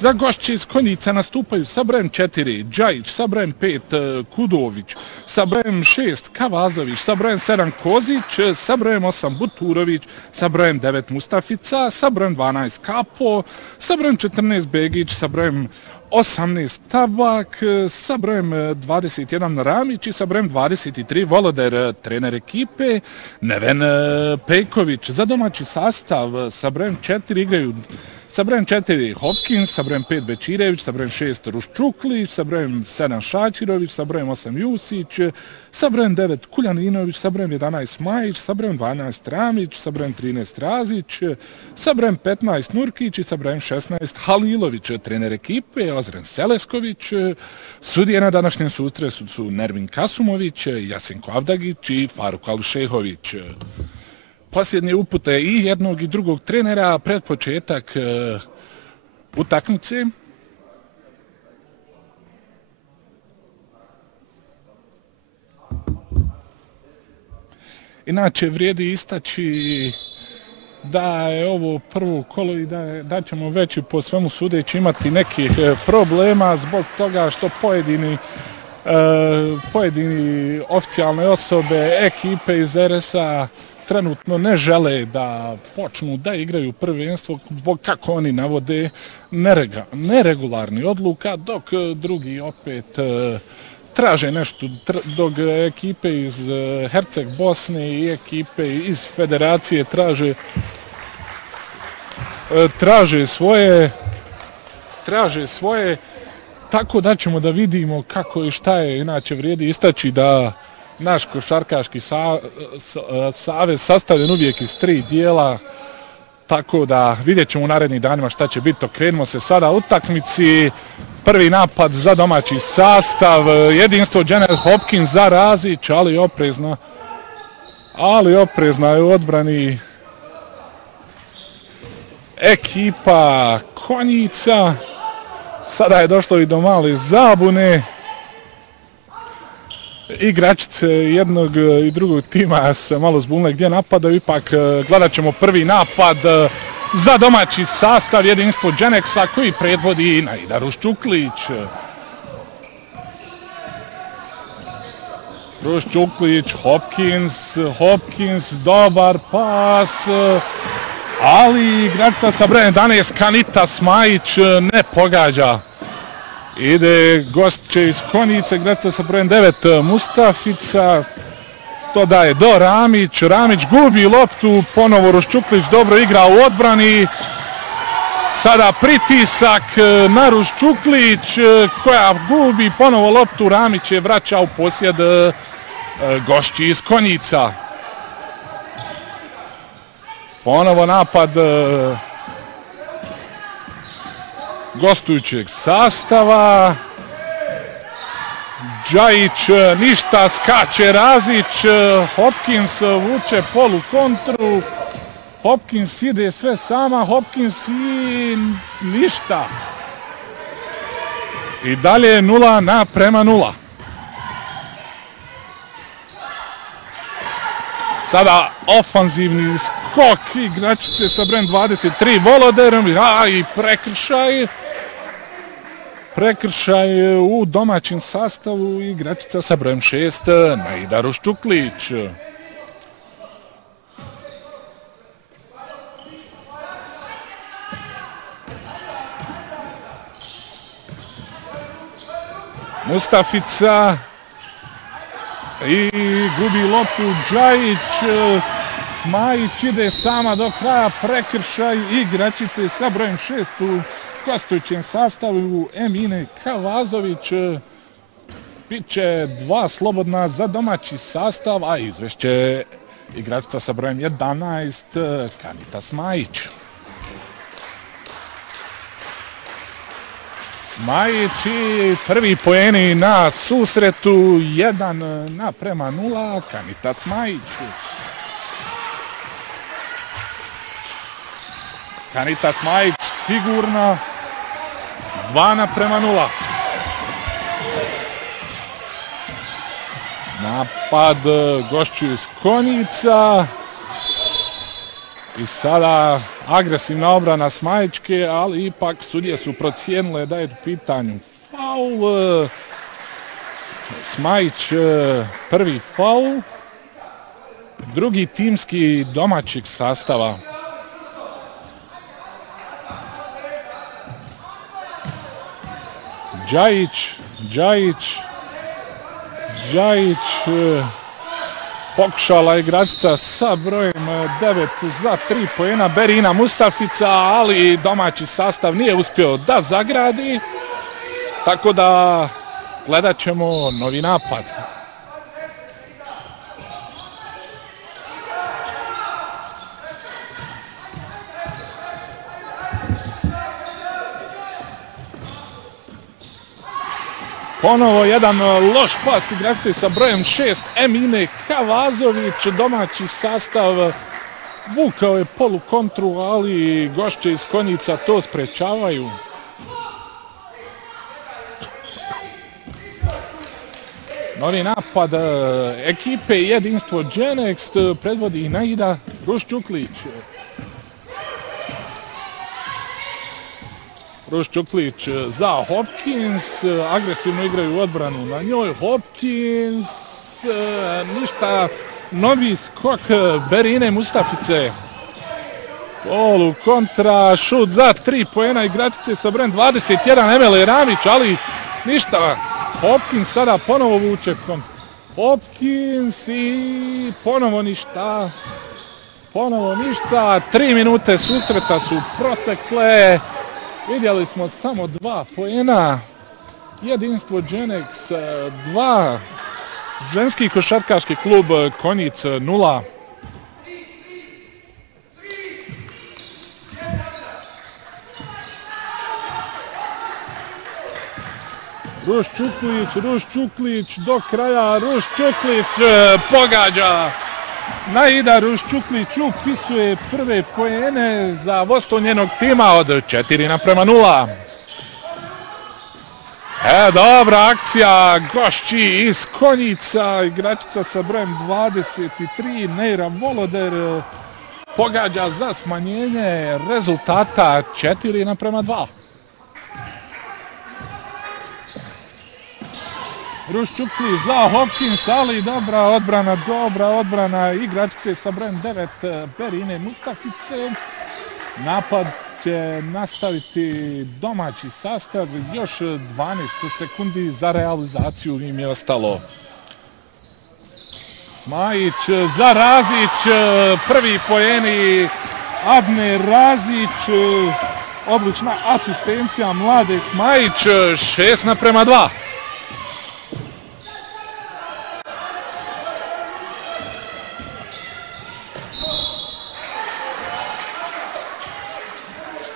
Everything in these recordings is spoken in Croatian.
Za gošće iz Konjica nastupaju sa brojem 4 Džajić, sa brojem 5 Kudović, sa brojem 6 Kavazović, sa brojem 7 Kozić, sa brojem 8 Buturović, sa brojem 9 Mustafica, sa brojem 12 Kapo, sa brojem 14 Begić, sa brojem 18 Tabak, sa brojem 21 Ramić i sa brojem 23 Voloder. Trener ekipe Neven Pejković. Za domaći sastav sa brojem 4 igraju sa brojem 4 Hopkins, sa brojem 5 Bečirević, sa brojem 6 Ruščuklić, sa brojem 7 Šačirović, sa brojem 8 Jusić, sa brojem 9 Kuljaninović, sa brojem 11 Majić, sa brojem 12 Ramić, sa brojem 13 Razić, sa brojem 15 Nurkić i sa brojem 16 Halilović. Trener ekipe Ozren Selesković. Sudije na današnjem susretu su Nermin Kasumović, Jasenko Avdagić i Faruk Alšehović. Posljednje upute i jednog i drugog trenera pred početak utakmice. Inače, vrijedi istaći da je ovo prvo kolo i da ćemo već po svemu sudeći imati nekih problema zbog toga što pojedini oficijalne osobe, ekipe iz RS-a trenutno ne žele da počnu da igraju prvenstvo zbog, kako oni navode, neregularni odluka, dok drugi opet traže nešto, dok ekipe iz Herceg Bosne i ekipe iz federacije traže svoje, tako da ćemo da vidimo kako i šta je. Inače, vrijedi istaći da naš košarkaški savez sastavljen uvijek iz 3 dijela, tako da vidjet ćemo u narednih danima šta će biti. Okrenimo se sada utakmici. Prvi napad za domaći sastav, jedinstvo Jenner Hopkins za Razić, ali oprezna je u odbrani ekipa Konjica. Sada je došlo i do male zabune. Igračice jednog i drugog tima se malo zbunile gdje napadaju, ipak gledat ćemo prvi napad za domaći sastav, jedinstvo Dženeksa koji predvodi Naida Ruščuklić. Ruščuklić, Hopkins, dobar pas, ali igračica sa brojem 11 Kanita Smajić ne pogađa. Ide gošće iz Konjice, igračica sa brojem 9 Mustafica, to daje do Ramić, Ramić gubi loptu, ponovo Ruščuklić dobro igra u odbrani, sada pritisak na Ruščuklić koja gubi ponovo loptu, Ramić je vraća u posjed gošći iz Konjica. Ponovo napad gostujućeg sastava. Džajić ništa, skače Razić, Hopkins vuče polu kontru, Hopkins ide sve sama, Hopkins i ništa. I dalje 0:0. Sada ofanzivni skok igračice sa brojem 23 Voloderom i prekršaj u domaćem sastavu igračica sa brojem 6 Naida Ruščuklić. Mustafica i gubi loptu Džajić, Smajić ide sama do kraja, prekršaj igračice sa brojem 6 u gostujućem sastavu Emine Kavazović. Biće 2 slobodna za domaći sastav, a izvešće igračica sa brojem 11 Kanita Smajić. Smajić i prvi poeni na susretu, 1:0, Kanita Smajić. Kanita Smajić sigurno 2:0. Napad gošću iz Konjica. I sada agresivna obrana Smajićke, ali ipak sudije su procijenile da je u pitanju faul. Smajić prvi faul, drugi timski domaćeg sastava. Džajić, pokušala je igračica sa brojem 9 za 3 poena, Berina Mustafica, ali domaći sastav nije uspio da zagradi, tako da gledat ćemo novi napad. Ponovo jedan loš pas igračice sa brojem 6, Emine Kavazović, domaći sastav vukao je polu kontru, ali gošće iz Konjica to sprečavaju. Novi napad ekipe Jedinstvo Genext, predvodi Naida Ruščuklić. Ruščuklić za Hopkins, agresivno igraju odbranu na njoj. Hopkins, ništa, novi skok Berine Mustafice. Polu kontra, šut za 3 poena igračice sa brojem 21, Emele Ramić, ali ništa. Hopkins sada ponovo vuče kontru. Hopkins i ponovo ništa. 3 minute susreta su protekle. Vidjeli smo samo 2 poena. Jedinstvo Genex 2. Ženski košarkaški klub Konjic 0. Ruščuklić do kraja. Ruščuklić pogađa. Naida Ruščuklić upisuje prve poene za vodstvo njenog tima od 4:0. Dobra akcija gošći iz Konjica. Igračica sa brojem 23, Neira Voloder, pogađa za smanjenje rezultata 4:2. Ruščuklić za Hopkins, ali dobra odbrana igračice sa brojem 9, Berine Mustafice. Napad će nastaviti domaći sastav, još 12 sekundi za realizaciju im je ostalo. Smajić za Razić, prvi poeni Adne Razić, odlična asistencija mlade Smajić, 6:2.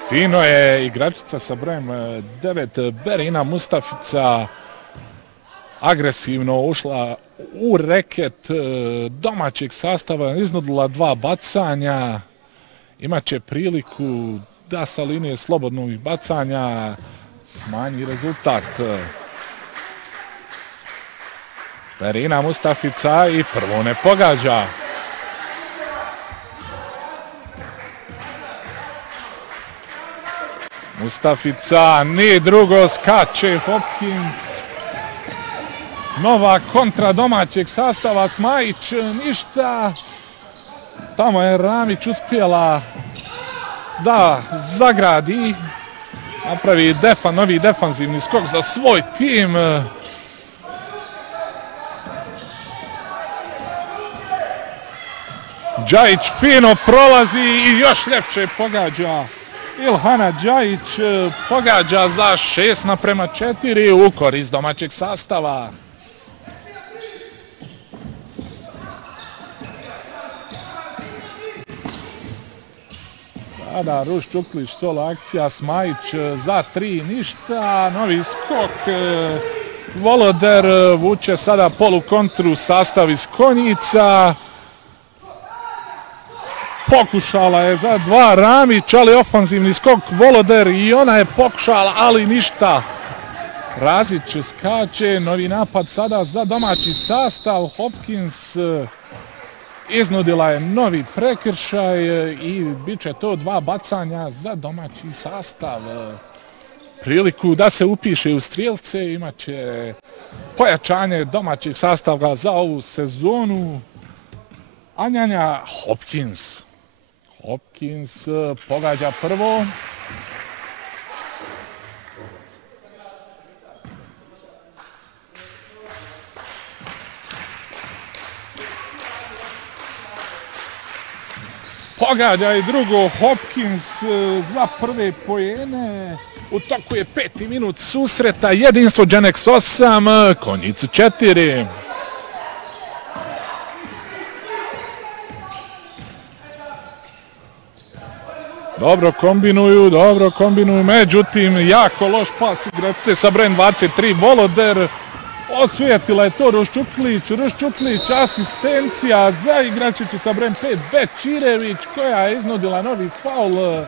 Fino je igračica sa brojem 9, Berina Mustafica, agresivno ušla u reket domaćeg sastava, iznudila 2 bacanja, imaće priliku da sa linije slobodnog bacanja smanji rezultat. Berina Mustafica i prvo ne pogađa. Mustafica, ni drugo, skače Hopkins. Nova kontra domaćeg sastava, Smajić, ništa. Tamo je Ramić uspjela da zagradi, napravi novi defanzivni skok za svoj tim. Džajić fino prolazi i još ljepše pogađa. Ilhana Džajić pogađa za 6:4 u korist domaćeg sastava. Sada Ruščuklić, solo akcija, Smajić za 3, ništa, novi skok. Voloder vuče sada polukontru, sastav iz Konjica. Pokušala je za 2 Ramić, ali ofanzivni skok Voloder i ona je pokušala, ali ništa. Razić skače, novi napad sada za domaći sastav. Hopkins iznudila je novi prekršaj i bit će to 2 bacanja za domaći sastav. Priliku da se upiše u strijelce, imat će pojačanje domaćih sastava za ovu sezonu. Anjanja Hopkins. Hopkins pogađa prvo. Pogađa i drugo Hopkins za prve poene. U toku je 5. minut susreta, jedinstvo Genex 8, Konjic 4. Dobro kombinuju, međutim jako loš pas igračice sa brojem 23, Voloder. Osvijetila je to Ruščuklić, asistencija za igračicu sa brojem 5, Bečirević, koja je iznudila novi faul.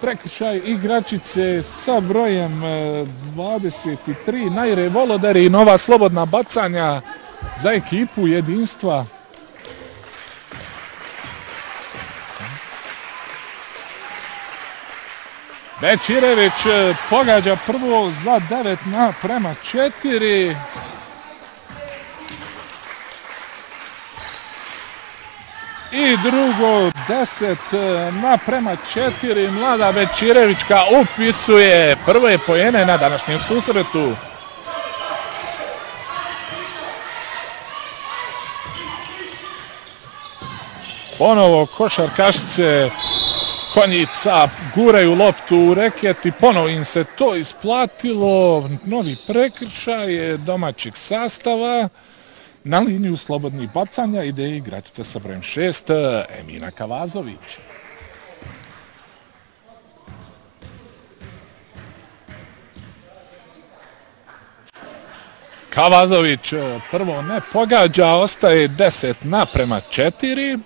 Prekršaj igračice sa brojem 23, Najre Voloder i nova slobodna bacanja za ekipu jedinstva. Bečirević pogađa prvo za 9:4. I drugo 10:4. Mlada Bečirevićka upisuje prve poene na današnjem susretu. Ponovo košarkašice Konjica guraju loptu u reket i ponovo im se to isplatilo. Novi prekršaj domaćeg sastava. Na liniju slobodnih bacanja ide igračica sa brojem 6, Emina Kavazović. Kavazović prvo ne pogađa, ostaje 10:4.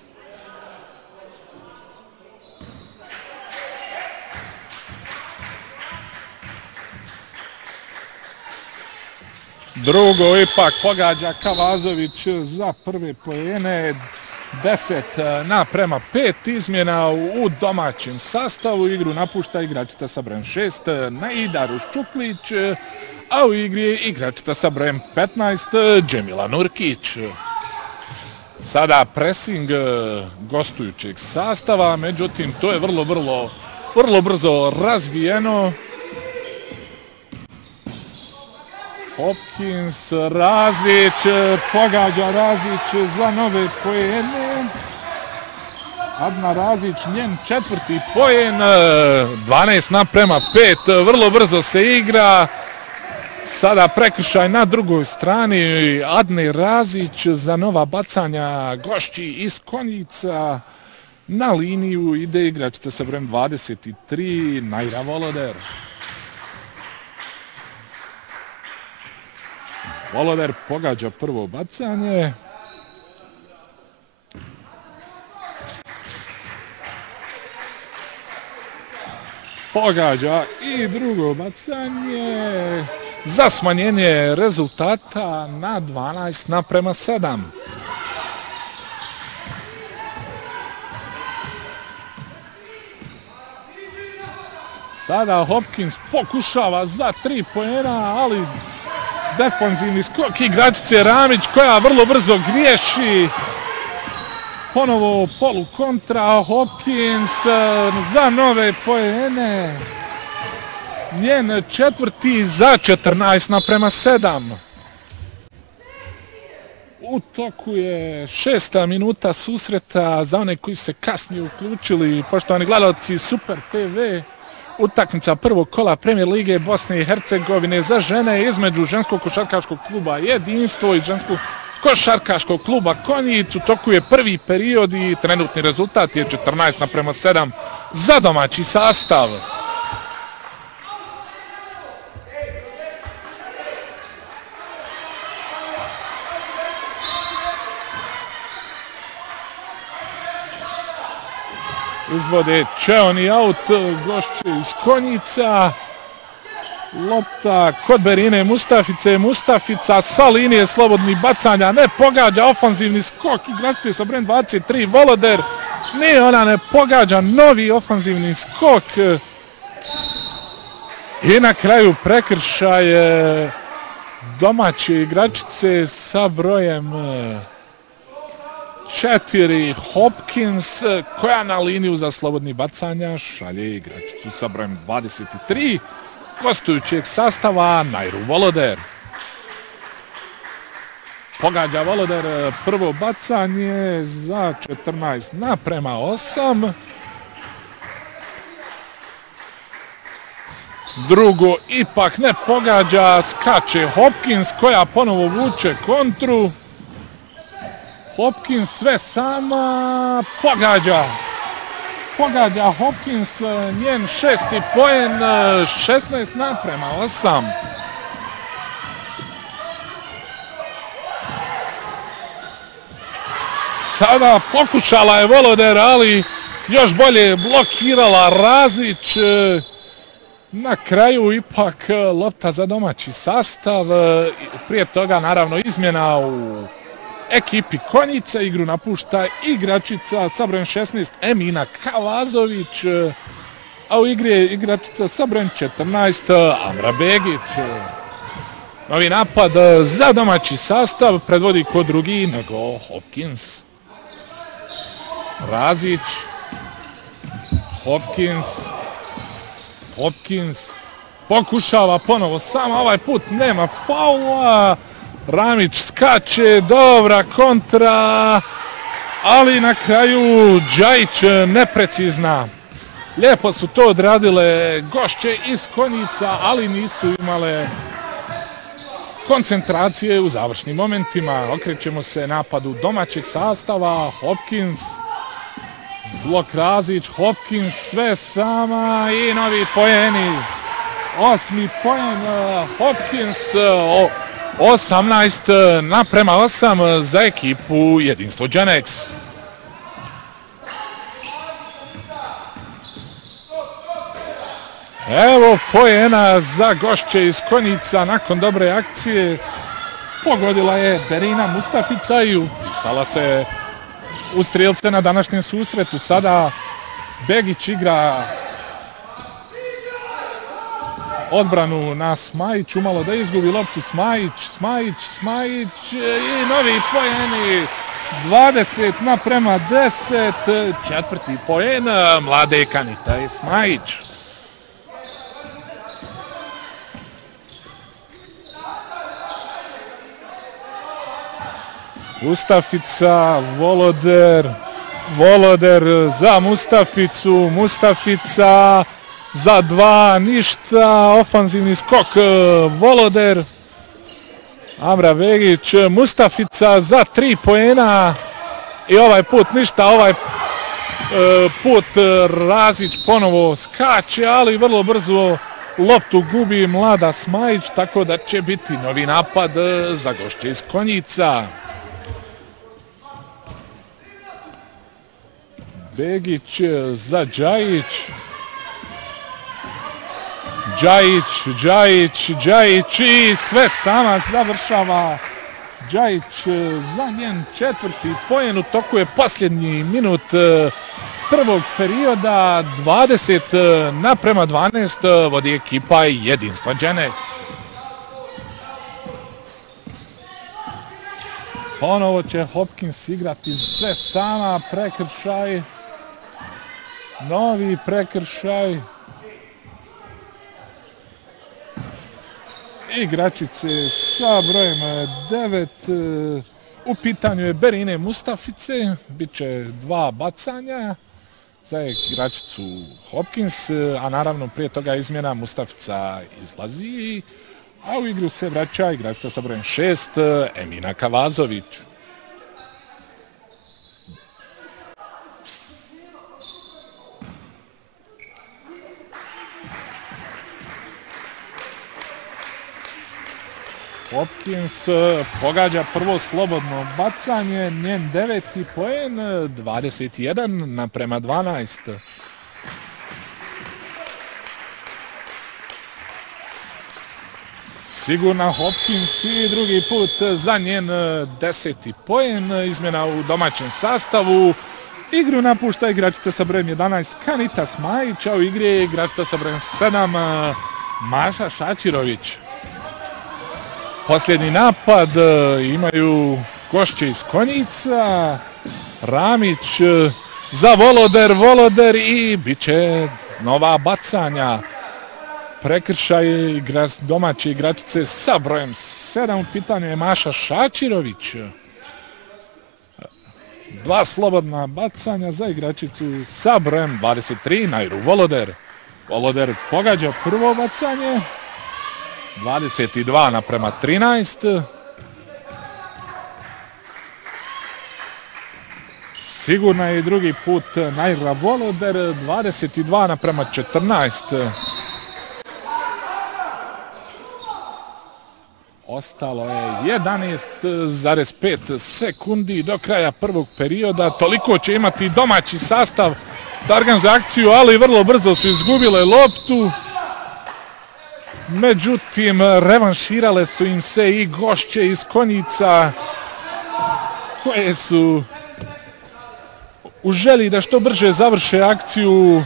Drugo ipak pogađa Kavazović za prve poene, 10:5, izmjena u domaćem sastavu. Igru napušta igračica sa brojem 6, Naida Ruščuklić, a u igri je igračica sa brojem 15, Džemila Nurkić. Sada pressing gostujućeg sastava, međutim to je vrlo brzo razbijeno. Hopkins, Razić, pogađa Razić za nove poene. Adna Razić, njen 4. poen, 12:5, vrlo brzo se igra. Sada prekršaj na drugoj strani, Adne Razić za nova bacanja gošći iz Konjica. Na liniju ide igračica sa brojem 23, Najra Voloder. Voloder pogađa prvo bacanje. Pogađa i drugo bacanje za smanjenje rezultata na 12:7. Sada Hopkins pokušava za 3 poena, ali defanzivni skok igračice Ramić koja vrlo brzo griješi. Ponovo polu kontra, Hopkins za nove poene. Njen 4. za 14:7. U toku je 6. minuta susreta. Za one koji se kasnije uključili, poštovani gledalci Super TV, utakmica prvog kola Premijer lige Bosne i Hercegovine za žene između ženskog košarkaškog kluba Jedinstvo i ženskog košarkaškog kluba Konjic. U toku je prvi period i trenutni rezultat je 14:7 za domaći sastav. Izvode Čeoni aut, gošće iz Konjica. Lopta kod Berine Mustafice, Mustafica sa linije slobodnih bacanja, ne pogađa ofanzivni skok igračice sa brojem 23, Voloder, ni ona ne pogađa novi ofanzivni skok. I na kraju prekršaj domaće igračice sa brojem 4, Hopkins, koja na liniju za slobodnih bacanja šalje igračicu sa brojem 23, gostujućeg sastava Najru Voloder. Pogađa Voloder prvo bacanje za 14:8. Drugo ipak ne pogađa, skače Hopkins koja ponovo vuče kontru. Hopkins sve sama, pogađa Hopkins, njen 6. poen, 16:8. Sada pokušala je Voloder, ali još bolje blokirala Razić. Na kraju ipak lopta za domaći sastav. Prije toga naravno izmjena u ekipi Konjice. Igru napušta igračica sa brojem 16 Emina Kavazović, a u igri je igračica sa brojem 14 Amra Begić. Novi napad za domaći sastav, predvodi ko drugi nego Hopkins. Razić, Hopkins pokušava ponovo sama, ovaj put nema faula. Ramić skače, dobra kontra, ali na kraju Džajić neprecizna. Lijepo su to odradile gošće iz Konjica, ali nisu imale koncentracije u završnim momentima. Okrećemo se napadu domaćeg sastava. Hopkins, blok Razić, Hopkins sve sama i novi poeni. 8. poen Hopkins, 18:8 za ekipu Jedinstvo Genex. Evo poena za gošće iz Konjica nakon dobre akcije. Pogodila je Berina Mustafica i upisala se u strijelce na današnjem susretu. Sada Begić igra odbranu na Smajić, umalo da izgubi loptu Smajić i novi poeni. 20:10, 4. poen mlade Kanita i Smajić. Mustafica, Voloder za Mustaficu, Mustafica za 2, ništa, ofanzivni skok Voloder, Amra Begić, Mustafica za 3 poena i ovaj put ništa, ovaj put Razić ponovo skače, ali vrlo brzo loptu gubi mlada Smajić, tako da će biti novi napad za gošće iz Konjica. Begić za Džajić. Džajić i sve sama završava Džajić za njen 4. poen. U toku je posljednji minut prvog perioda. 20:12 vodi ekipa Jedinstva Genex. Ponovo će Hopkins igrati sve sama, prekršaj. Novi prekršaj. Igračice sa brojem 9. U pitanju je Berine Mustafice. Biće 2 bacanja za igračicu Hopkins, a naravno prije toga izmjena Mustafica izlazi, a u igru se vraća igračica sa brojem 6 Emina Kavazović. Hopkins pogađa prvo slobodno bacanje, njen 9. poen, 21:12. Sigurna Hopkins i drugi put za njen 10. poen, izmjena u domaćem sastavu. Igru napušta igračica sa brojem 11 Kanita Smajić, a u igri je igračica sa brojem 7 Maša Šačirović. Posljednji napad imaju gošće iz Konjica. Ramić za Voloder i bit će nova bacanja. Prekršaj domaće igračice sa brojem 7, u pitanju je Maša Šačirović. 2 slobodna bacanja za igračicu sa brojem 23, Najru Voloder. Voloder pogađa prvo bacanje, 22:13. Sigurno je i drugi put Najra Voloder, 22:14. Ostalo je 11,5 sekundi do kraja prvog perioda. Toliko će imati domaći sastav da organizuje akciju, ali vrlo brzo su izgubile loptu. Međutim, revanširale su im se i gošće iz Konjica, koje su u želji da što brže završe akciju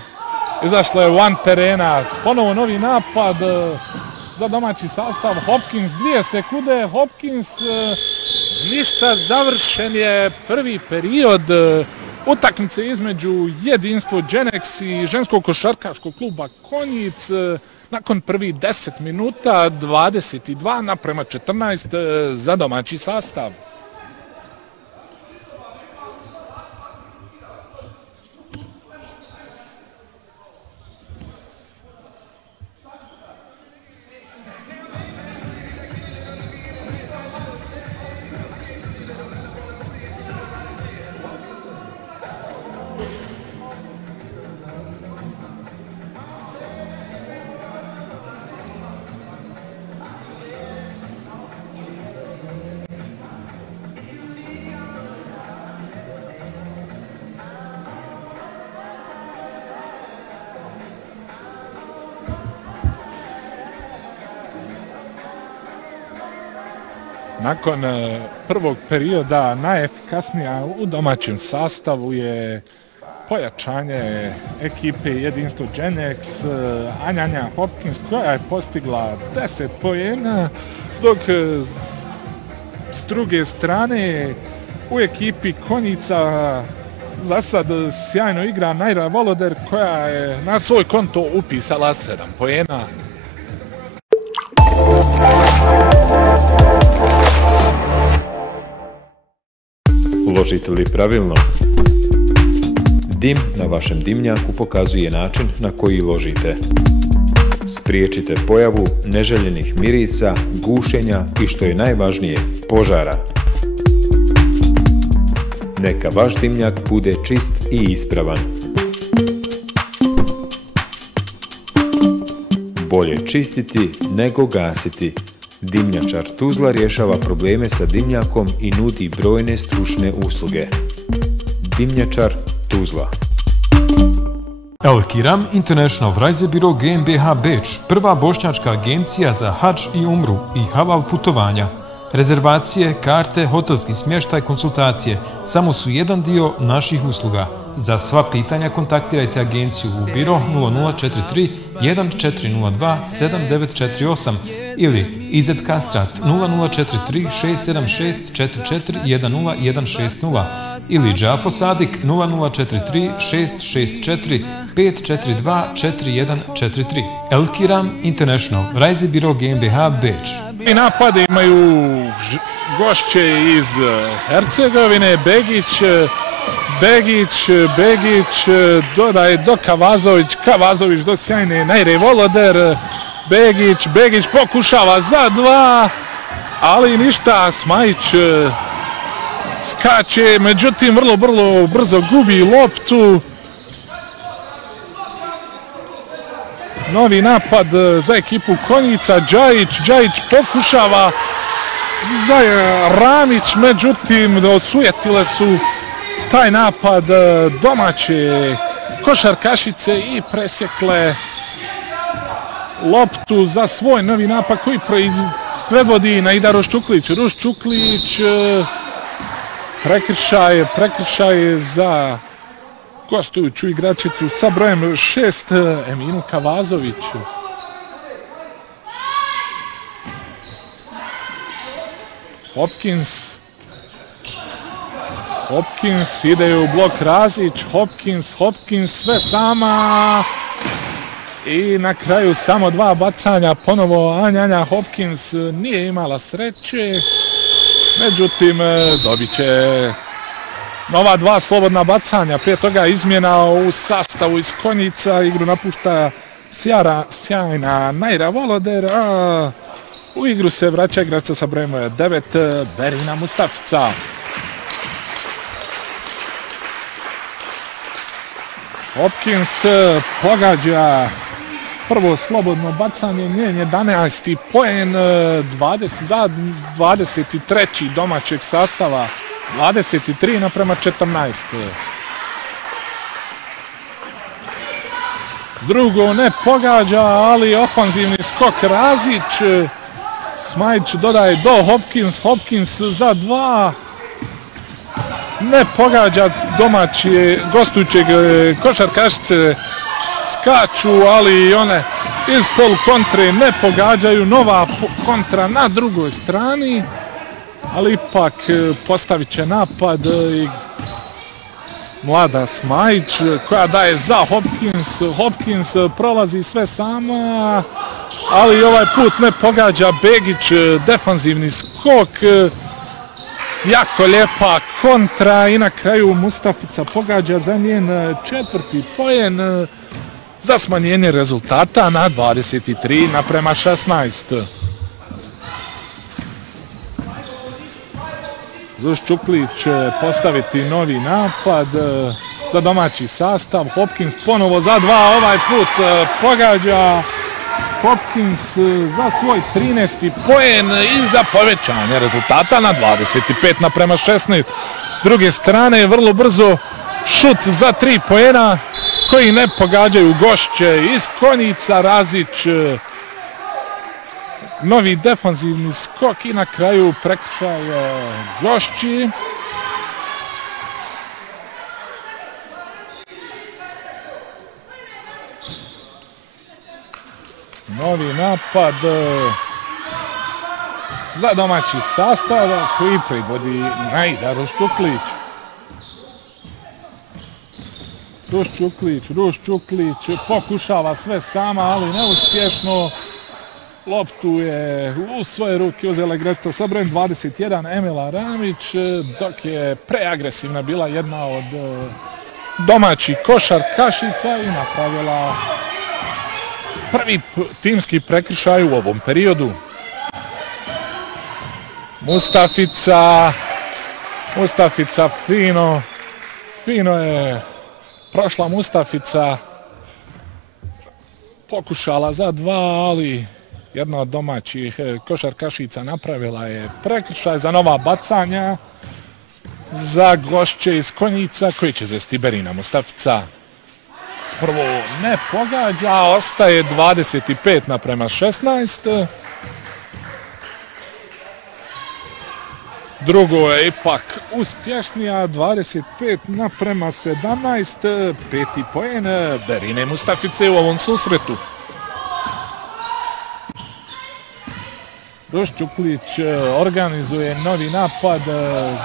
izašle van terena. Ponovo novi napad za domaći sastav. Hopkins 2 sekunde. Hopkins ništa, završen je prvi period utakmice između Jedinstvo Genex i ženskog košarkaškog kluba Konjic. Nakon prvih 10 minuta 22:14 za domaći sastav. Nakon prvog perioda najefikasnija u domaćem sastavu je pojačanje ekipe Jedinstvo Genex, Anja Hopkins, koja je postigla 10 poena, dok s druge strane u ekipi Konjica za sad sjajno igra Najra Voloder, koja je na svoj konto upisala 7 poena. Uložite li pravilno? Dim na vašem dimnjaku pokazuje način na koji ložite. Spriječite pojavu neželjenih mirisa, gušenja i, što je najvažnije, požara. Neka vaš dimnjak bude čist i ispravan. Bolje čistiti nego gasiti. Dimnjačar Tuzla rješava probleme sa dimnjakom i nudi brojne stručne usluge. Dimnjačar Tuzla. El Kiram International Reisebüro GmbH Beč, prva bošnjačka agencija za hadž i umru i halal putovanja. Rezervacije, karte, hotelski smještaj, konsultacije samo su jedan dio naših usluga. Za sva pitanja kontaktirajte agenciju u biro 0043 1402 7948 ili IZK Strat 0043 676 44 10160 ili Džafo Sadik 0043 664 542 4143. El Kiram International Reisebüro GmbH Beč. I napade imaju gošće iz Hercegovine. Begić dodaje do Kavazović do sjajne Najre Voloder. Begić pokušava za 2, ali ništa, Smajić skače, međutim vrlo brzo gubi loptu. Novi napad za ekipu Konjica, Džajić pokušava za Ramić, međutim osujetile su taj napad domaće košarkašice i presjekle loptu za svoj novi napad predvodi Naida Roščuklić. Roščuklić, prekršaj za gostujuću igračicu sa brojem 6, Eminu Kavazović. Hopkins ide u blok Razić, Hopkins sve sama i na kraju samo 2 bacanja, ponovo Anja Hopkins nije imala sreće, međutim dobit će nova 2 slobodna bacanja, prije toga izmjena u sastavu iz Konjica, igru napušta sjajna Najra Voloder, a u igru se vraća igračica sa brojem 9, Berina Mustafica. Hopkins pogađa prvo slobodno bacanje, njen 11. poen, 23. domaćeg sastava, 23:14. Drugo ne pogađa, ali ofanzivni skok Razić. Smajić dodaje do Hopkins za 2. Ne pogađa gostujućeg košarkašice, skaču, ali i one iz polu kontre ne pogađaju. Nova kontra na drugoj strani, ali ipak postavit će napad i mlada Smajić koja daje za Hopkins prolazi sve sama, ali ovaj put ne pogađa Begić, defanzivni skok, jako lijepa kontra i na kraju Mustafica pogađa za njen 4. poen za smanjenje rezultata na 23:16. Roščuklić postaviti novi napad za domaći sastav. Hopkins ponovo za 2, ovaj put pogađa Hopkins za svoj 13. poen i za povećanje rezultata na 25:16. S druge strane vrlo brzo šut za 3 poena koji ne pogađaju gošće iz Konjica. Razić, novi defanzivni skok i na kraju prekršaj gošći. Novi napad za domaći sastav koji predvodi Naida Roščuklić. Roščuklić pokušava sve sama, ali neuspješno. Loptu je u svoje ruke uzela igračica sa brojem 21 Emila Ramić, dok je preagresivna bila jedna od domaćih košarkašica i napravila prvi timski prekršaj u ovom periodu. Mustafica fino je prošla Mustafica, pokušala za 2, ali jedna od domaćih košarkašica napravila je prekršaj za nova bacanja za gošće iz Konjica koji će zvesti Berina Mustafica. Prvo ne pogađa, ostaje 25:16. Drugo je ipak uspješnija, 25:17, 5. poen Berine Mustafice u ovom susretu. Roščuklić organizuje novi napad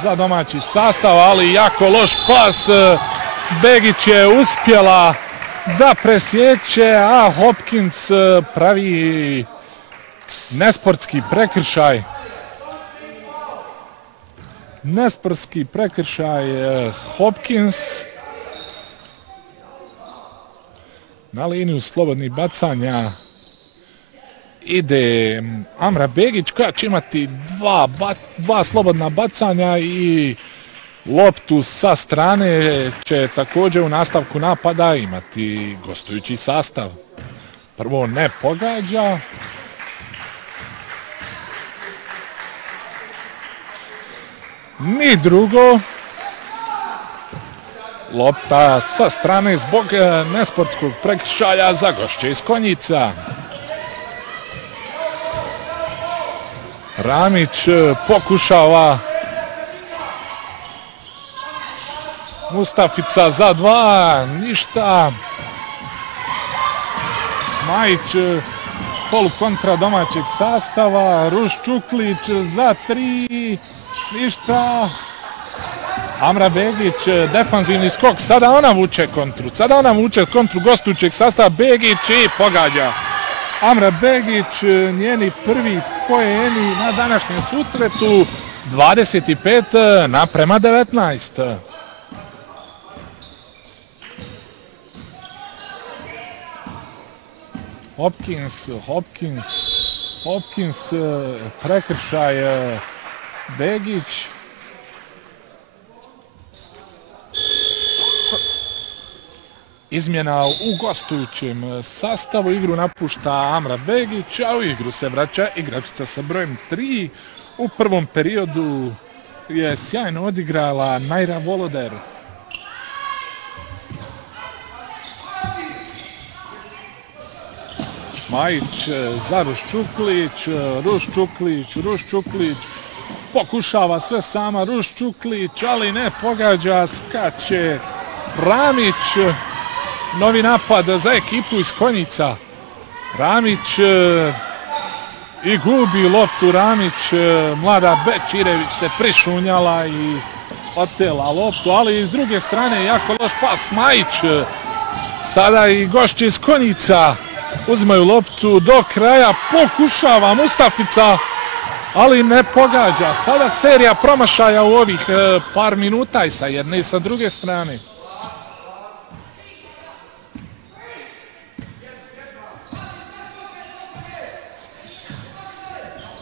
za domaći sastav, ali jako loš pas. Begić je uspjela da presjeće, a Hopkins pravi nesportski prekršaj. Hopkins na liniju slobodnih bacanja ide Amra Begić koja će imati 2 slobodna bacanja i loptu sa strane će također u nastavku napada imati gostujući sastav. Prvo ne pogađa. Ni drugo. Lopta sa strane zbog nesportskog prekršaja za gošće iz Konjica. Ramić pokušava. Mustafica za 2, ništa. Smajić, polukontra domaćeg sastava. Ruščuklić za 3, ništa. Amra Begić, defanzivni skok, sada ona vuče kontru gostujućeg sastava. Begić i pogađa. Amra Begić, njeni prvi poeni na današnjem susretu, 25-19. Hopkins, prekršaj Begić. Izmjena u gostujućem sastavu, igru napušta Amra Begić, a u igru se vraća igračica sa brojem 3. U prvom periodu je sjajno odigrala Najra Voloder. Smajić za Ruščuklić, pokušava sve sama Ruščuklić, ali ne pogađa, skače Ramić. Novi napad za ekipu iz Konjica. Ramić i gubi loptu. Mlada Bečirević se prišunjala i otela loptu, ali iz druge strane jako loš pas. Smajić, sada i gošće iz Konjica uzmaju loptu do kraja, pokušava Mustafica, ali ne pogađa. Sada serija promašaja u ovih par minuta i sa jedne i sa druge strane.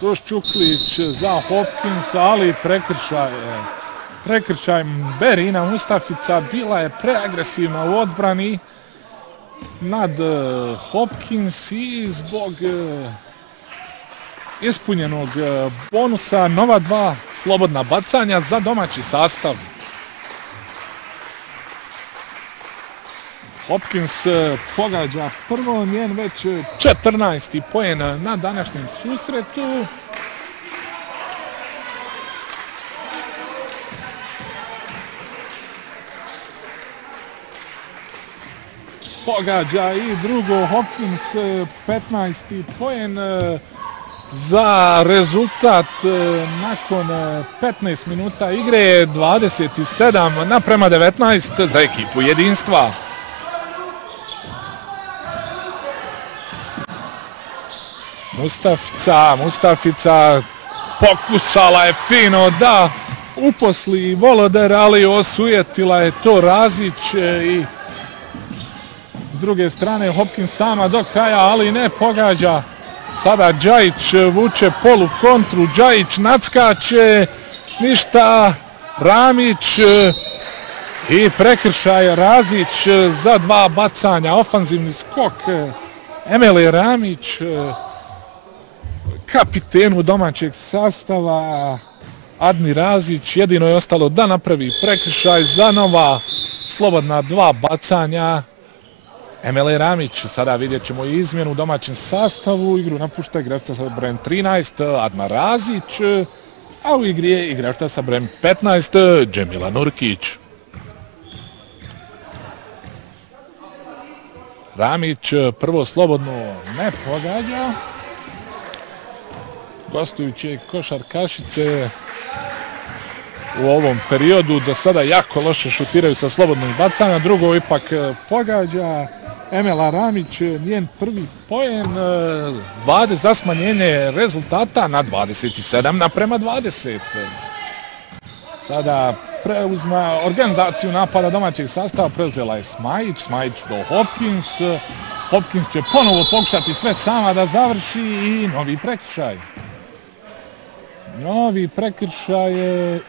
Ruščuklić za Hopkinsa, ali prekršaj Berina. Mustafica bila je preagresivna u odbrani nad Hopkins i zbog ispunjenog bonusa nova 2 slobodna bacanja za domaći sastav. Hopkins pogađa prvo, njen već 14. poen na današnjem susretu. Pogađa i drugo Hopkins, 15. poen za rezultat nakon 15 minuta igre, 27-19 za ekipu Jedinstva. Mustafica pokušala je fino da uposli Voloder, ali osujetila je to Razić i s druge strane Hopkins sama do kraja, ali ne pogađa. Sada Džajić vuče polu kontru, Džajić nadskače, ništa, Ramić i prekršaj Razić za 2 bacanja, ofanzivni skok Emile Ramić, kapitenu domaćeg sastava. Adni Razić, jedino je ostalo da napravi prekršaj za nova slobodna 2 bacanja. Emile Ramić, sada vidjet ćemo i izmjenu u domaćem sastavu, igru napušta igračica sa brojem 13, Adna Razić, a u igri je igračica sa brojem 15, Džemila Nurkić. Ramić prvo slobodno ne pogađa. Gostujuće košarkašice u ovom periodu do sada jako loše šutiraju sa slobodnog bacanja, drugo ipak pogađa. Emela Ramić, njen prvi poen, za smanjenje rezultata na 27-20. Sada preuzma organizaciju napada domaćeg sastava, preuzela je Smajić do Hopkins. Hopkins će ponovo pokušati sve sama da završi i novi prekršaj. Novi prekršaj je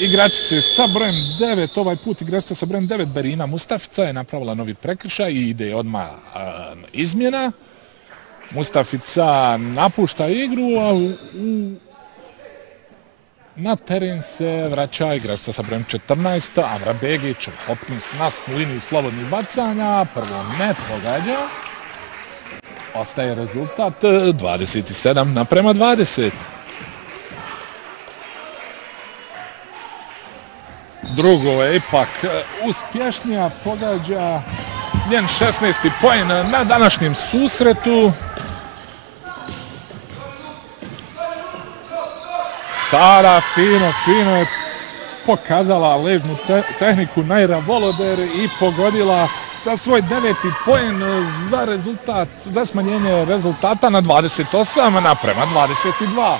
igračice sa brojem 9, ovaj put igračica sa brojem 9 Berina Mustafica je napravila novi prekršaj i ide odmah izmjena. Mustafica napušta igru, a na teren se vraća igračica sa brojem 14, Amra Begić. Hopkins na liniji slobodnih bacanja, prvo ne pogađa. Ostaje rezultat 27:20. Drugo je ipak uspješnija, pogađa njen 16. poen na današnjem susretu. Sara fino je pokazala ležnu tehniku Naira Voloder i pogodila za svoj 9. poen za smanjenje rezultata na 28:22.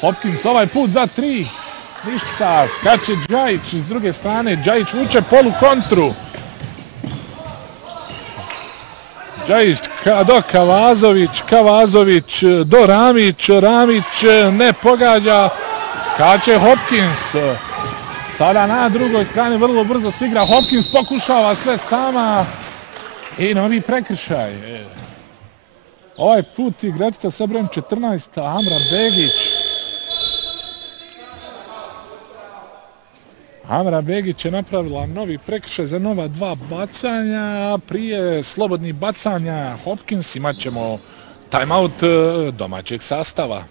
Hopkins ovaj put za 3. Ništa, skače Džajić s druge strane, Džajić vuče polu kontru. Džajić do Kavazović do Ramić ne pogađa, skače Hopkins. Sada na drugoj strani vrlo brzo se igra, Hopkins pokušava sve sama i novi prekršaj. Ovaj put igračica sa brojem 14, Amra Begić. Amra Begić je napravila novi prekršaj za nova 2 bacanja, prije slobodnih bacanja Hopkins imat ćemo timeout domaćeg sastava.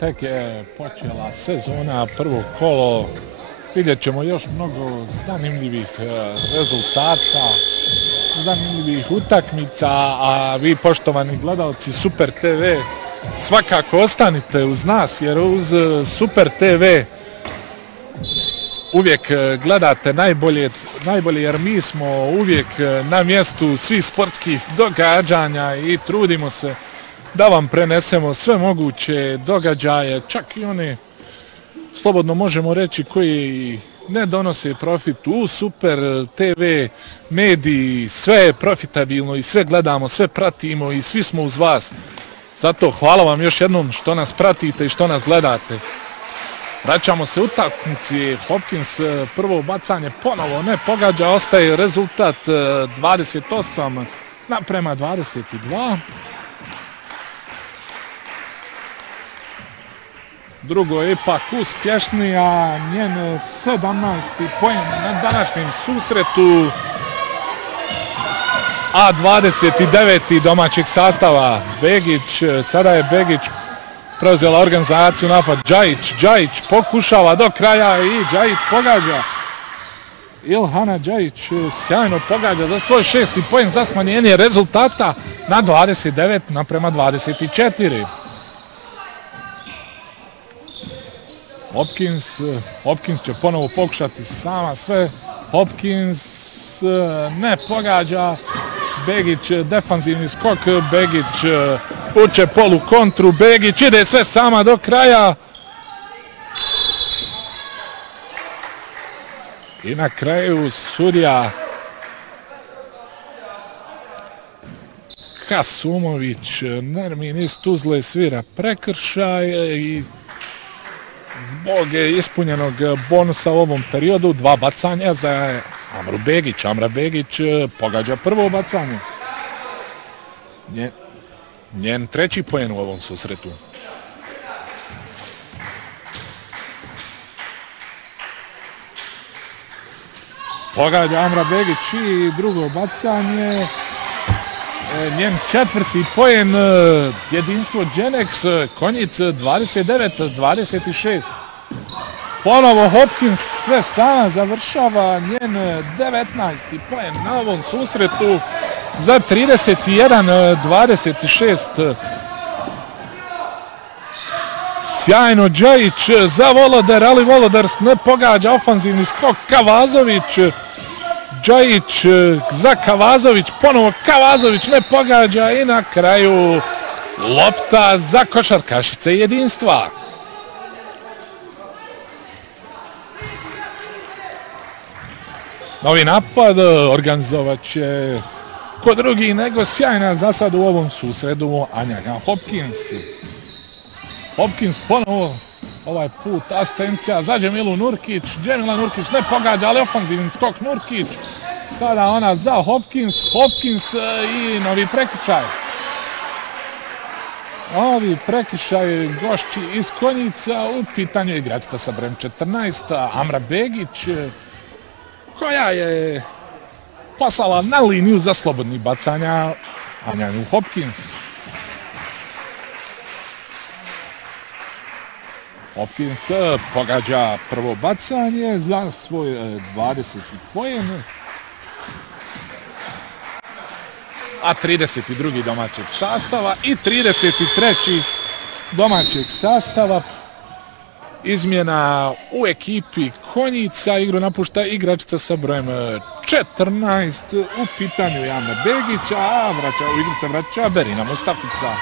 Tek je počela sezona, prvo kolo, vidjet ćemo još mnogo zanimljivih rezultata, zanimljivih utakmica, a vi poštovani gledalci Super TV svakako ostanite uz nas jer uz Super TV uvijek gledate najbolje jer mi smo uvijek na mjestu svih sportskih događanja i trudimo se da vam prenesemo sve moguće događaje, čak i one, slobodno možemo reći, koji ne donose profit u Super TV mediji. Sve je profitabilno i sve gledamo, sve pratimo i svi smo uz vas. Zato hvala vam još jednom što nas pratite i što nas gledate. Vraćamo se utakmici, Hopkins prvo bacanje ponovo ne pogađa, ostaje rezultat 28:22. Drugo je ipak uspješnija, njen 17. poen na današnjem susretu, a 29. domaćeg sastava. Begić, sada je Begić preuzela organizaciju, napad Džajić pokušava do kraja i Džajić pogađa. Ilhana Džajić sjajno pogađa za svoj 6. poen za smanjenje rezultata na 29:24. Hopkins će ponovo pokušati sama sve. Hopkins ne pogađa. Begić defanzivni skok. Begić uče polu kontru. Begić ide sve sama do kraja. I na kraju sudija Kasumović, Nermin iz Tuzle, svira prekršaj i zbog ispunjenog bonusa u ovom periodu 2 bacanja za Amru Begić. Amra Begić pogađa prvo bacanje. Njen 3. poen u ovom susretu. Pogađa Amra Begić i drugo bacanje. Njen 4. poen, jedinstvo Genex, Konjic 29:26. Ponovo Hopkins sve sama završava njen 19. poen na ovom susretu za 31:26. Sjajno Džajić za Voloder, ali Voloder ne pogađa ofanzivni skok. Kavazović Džajić za Kavazović, ponovo Kavazović ne pogađa i na kraju lopta za košarkašice Jedinstva. Novi napad organizovat će ko drugi nego sjajna za sad u ovom susredu Anja Hopkins. Hopkins ponovo, ovaj put asistencija za Džemilu Nurkić. Džemila Nurkić ne pogađa, ali ofanzivni skok Nurkić. Sada ona za Hopkins. Hopkins i novi prekršaj. Novi prekršaj gošći iz Konjica. U pitanju igračica sa brojem 14, Amra Begić, koja je poslala na liniju za slobodni bacanja Anjanju Hopkins. Hopkins pogađa prvo bacanje za svoj 20. poen, a 32. domaćeg sastava i 33. domaćeg sastava. Izmjena u ekipi Konjica, igru napušta igračica sa brojem 14, u pitanju Jana Begića, a u igru se vraća Berina Mustafica.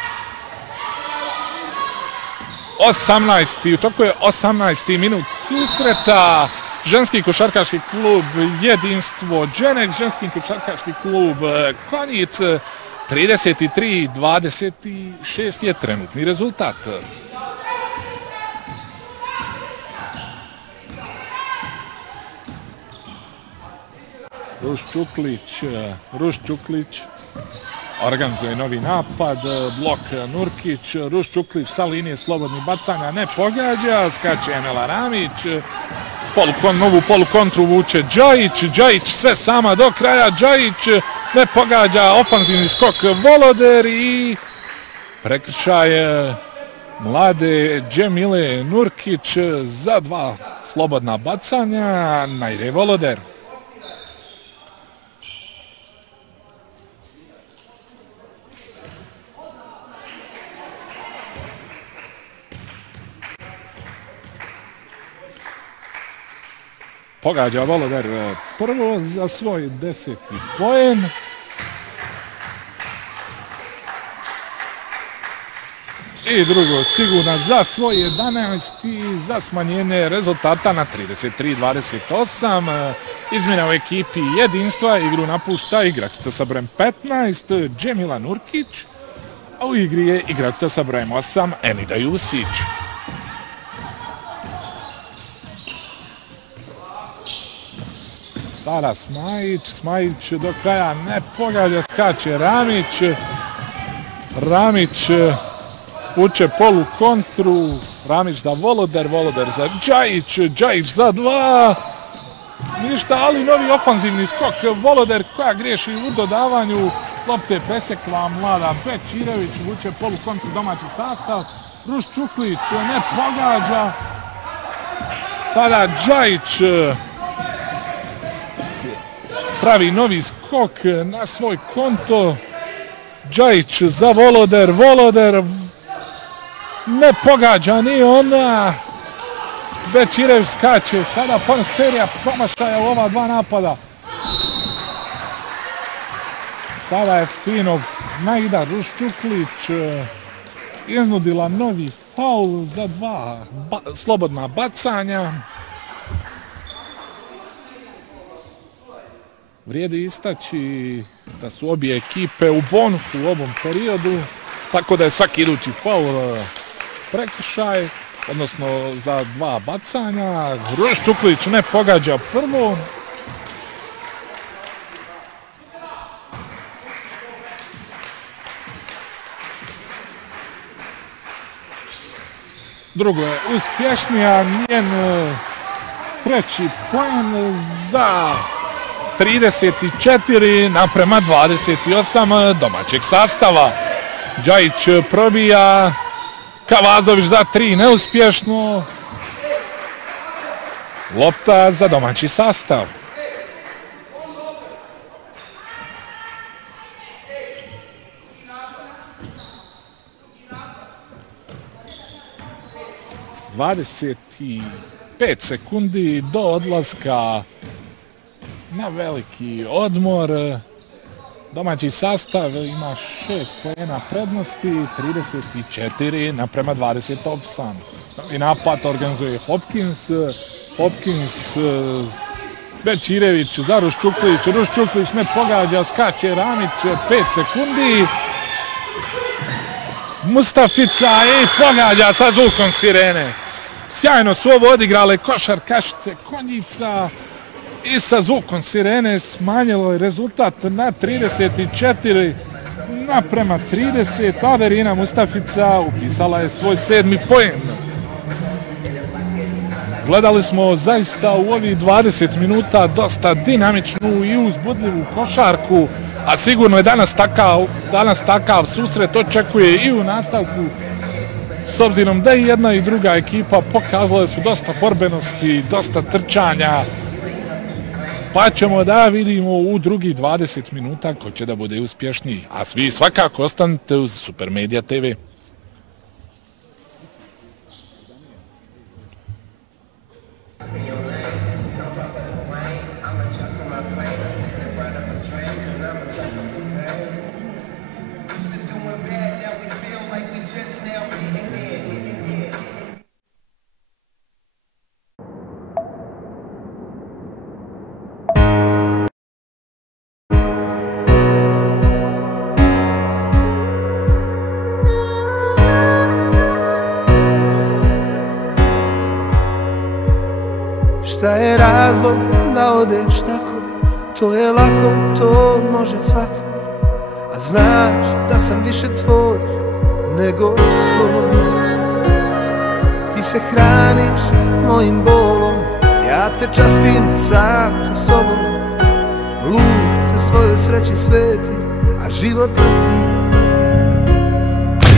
18. To je 18. minut susreta. Ženski košarkaški klub Jedinstvo Dženek, ženski košarkaški klub Konjic. 33-26 je trenutni rezultat. Ruš Čuklić organizuje novi napad, blok Nurkić, Ruš Čuklić sa linije slobodnih bacanja ne pogađa, skače Emela Ramić, novu polukontru vuče Džajić, Džajić sve sama do kraja, Džajić ne pogađa, ofanzivni skok Voloder i prekršaj mlade Džemile Nurkić za 2 slobodna bacanja, Najre Voloder. Pogađa Voloder prvo za svoj 10. poen. I drugo sigurno za svoj 11. za smanjenje rezultata na 33-28. Izmjena u ekipi Jedinstva, igru napušta igračica sa brojem 15, Džemila Nurkić, a u igri je igračica sa brojem 8, Enida Jusić. Sada Smajić do kraja ne pogađa, skače Ramić uče polu kontru, Ramić za Voloder za Džajić za 2, ništa, ali novi ofanzivni skok Voloder koja griješi u dodavanju, lopte presekla mlada Bečirević, vuče polu kontru domaći sastav, Ruš Čuklić ne pogađa, sada Džajić pravi novi skok na svoj konto, Džajić za Voloder ne pogađa ni ona, Bečirev skače, sada serija promašaja u ova 2 napada. Sada je fino Majda Ruš Čuklić iznudila novi faul za 2 slobodna bacanja. Vrijedi istaći da su obje ekipe u bonusu u ovom periodu, tako da je svaki idući faul prekršaj, odnosno za 2 bacanja. Ruš Čuklić ne pogađa prvo. Drugo je uspješnija, njen 3. poen za 34-28 domaćeg sastava. Džajić probija, Kavazović za 3 neuspješno. Lopta za domaći sastav. ...25 sekundi do odlaska na veliki odmor. Domaći sastav ima 6 poena prednosti, 34:28. I napad organizuje Hopkins. Bečirević za Ruščuklić. Ruščuklić ne pogađa, skače Ramić, 5 sekundi. Mustafica i pogađa sa zvukom sirene. Sjajno su ovo odigrale košarkašice Konjica i sa zvukom sirene smanjilo je rezultat na 34:30. Averina Mustafica upisala je svoj 7. poen. Gledali smo zaista u ovih 20 minuta dosta dinamičnu i uzbudljivu košarku, a sigurno je danas takav susret očekuje i u nastavku, s obzirom da i jedna i druga ekipa pokazale su dosta borbenosti, dosta trčanja, pa ćemo da vidimo u drugih 20 minuta ko će da bude uspješniji. A svi svakako ostanite uz Supermedia TV. Šta je razlog da odeš tako? To je lako, to može svako. A znaš da sam više tvoj nego svoj. Ti se hraniš mojim bolom, ja te častim sam sa sobom. Lud se svojoj sreći sveti, a život leti.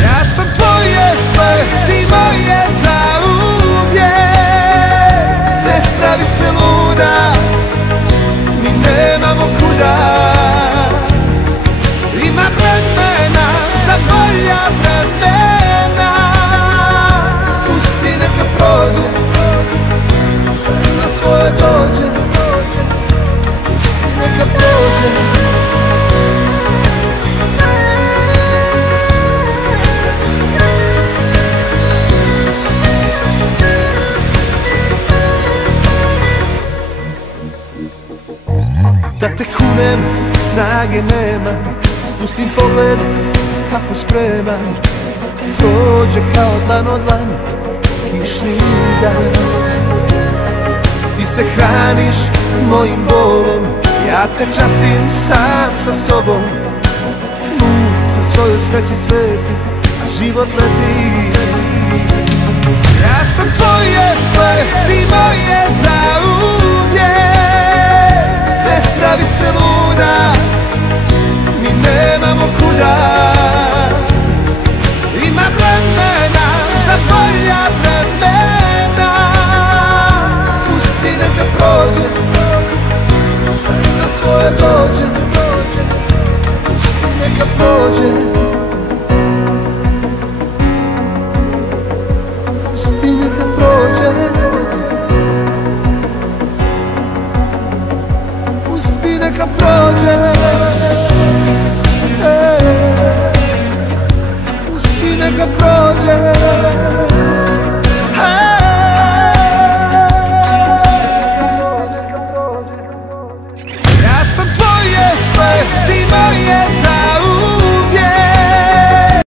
Ja sam tvoje sve, ti moje zauvijek. Ne pravi se luda, mi nemamo kuda. Ima vremena za bolja vremena. Pusti neka prođe, sve na svoje dođe. Pusti neka prođe. Da te kunem, snage nema, spustim pogled, kafu spremam. Prođe kao dlan od dlana, kišni dan. Ti se hraniš mojim bolom, ja te častim sam sa sobom. Lud se svojoj sreći sveti, a život leti. Ja sam tvoje sve, ti moje zauvijek. Ne pravi se luda, mi nemamo kuda. Ima vremena za bolja vremena. Pusti neka prođe, sve na svoje dođe. Pusti neka prođe. Pusti neka prođe. Pusti neka prođe.